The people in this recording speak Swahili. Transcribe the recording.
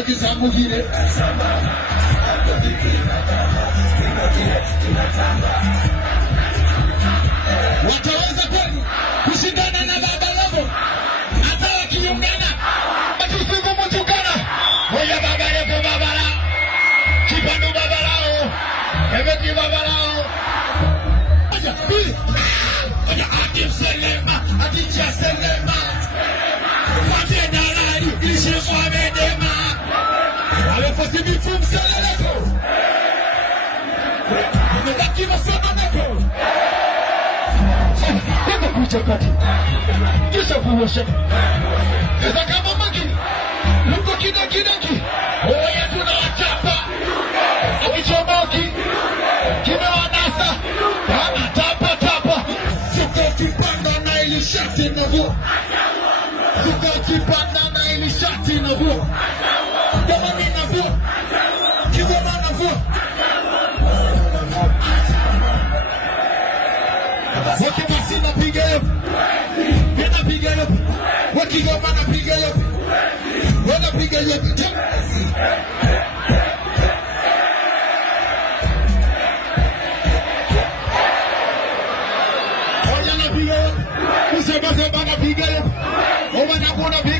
Kile kisambu kile wataweza kwenu kushindana na Baba Levo hata wakiungana wakisiku mtukana moja Baba Levo Baba Lao Kipando Baba Lao Kebeki Baba Lao moja pili moja Akim Selema Adija Selema Watenda Lali Ishe Mwamedema Alefasi Mifum Seleleko Nimebaki Masama Neko Kama kuchakati Kisha kuwasha Eza kama magini Luko kidaki Oya tunawachapa Akichomoki Kimewanasa Kama tapa Suko kipanda na ili shati na vuo Suko kipanda na ili shati na vuo Kama ni na vuo Kiwama na vuo Wakimasi na piga yopi Wena piga yopi Wakigoma na piga yopi Wena piga yopi Oya na piga yopi Kuseba na piga yopi Owa na kuna piga